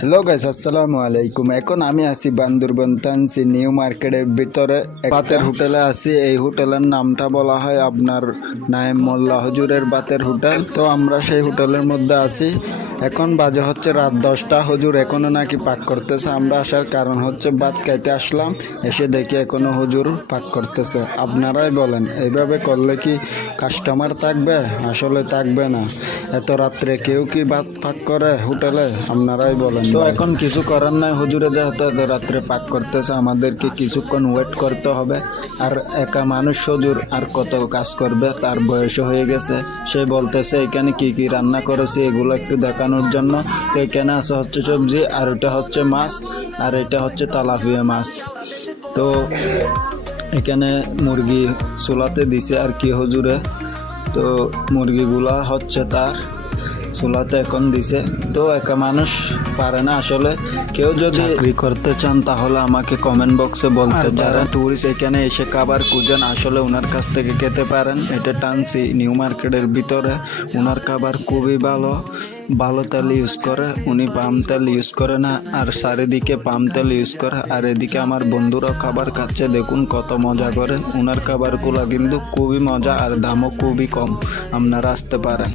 Hello guys, আসসালামু আলাইকুম। এখন আমি আছি বান্দরবান তানসি নিউ মার্কেটের ভিতরে বাতের হোটেলে আছি। এই হোটেলের নামটা বলা হয় আপনার নাইম মোল্লা হুজুরের বাতের হোটেল। তো আমরা সেই হোটেলের মধ্যে আছি। এখন বাজে হচ্ছে রাত 10টা। হুজুর এখনো নাকি পাক করতেছে। আমরা আসার কারণ হচ্ছে ভাত খাইতে আসলাম, এসে দেখি এখনো হুজুর পাক করতেছে। আপনারাই বলেন, এইভাবে করলে কি কাস্টমার থাকবে? আসলে থাকবে না। এত রাত্রে কেউ কি ভাত পাক করে হোটেলে? আপনারাই বলেন। তো এখন কিছু করার নাই, হুজুরে যেহেতু এত রাত্রে পাক করতেছে, আমাদেরকে কিছুক্ষণ ওয়েট করতে হবে। আর একা মানুষ হুজুর আর কত কাজ করবে, তার বয়স হয়ে গেছে। সে বলতেছে এখানে কি কি রান্না করেছি এগুলো একটু দেখানোর জন্য। তো এখানে আছে হচ্ছে সবজি, আর এটা হচ্ছে মাছ, আর এটা হচ্ছে তালাপিয়া মাছ। তো এখানে মুরগি চুলাতে দিছে আর কি হুজুরে। তো মুরগিগুলা হচ্ছে তার চুলাতে এখন দিছে। তো একা মানুষ পারে না আসলে। কেউ যদি চাকরি করতে চান তাহলে আমাকে কমেন্ট বক্সে বলতে। যারা ট্যুরিস্ট এখানে এসে খাবার খুঁজেন, আসলে ওনার কাছ থেকে খেতে পারেন। এটা টানসি নিউ মার্কেটের ভিতরে। ওনার খাবার খুবই ভালো, ভালো তেল ইউজ করে। উনি পাম তেল ইউজ করে না, আর চারিদিকে পাম তেল ইউজ করে। আর এদিকে আমার বন্ধুরাও খাবার খাচ্ছে, দেখুন কত মজা করে। ওনার খাবারগুলো কিন্তু খুবই মজা, আর দামও খুবই কম। আপনারা আসতে পারেন।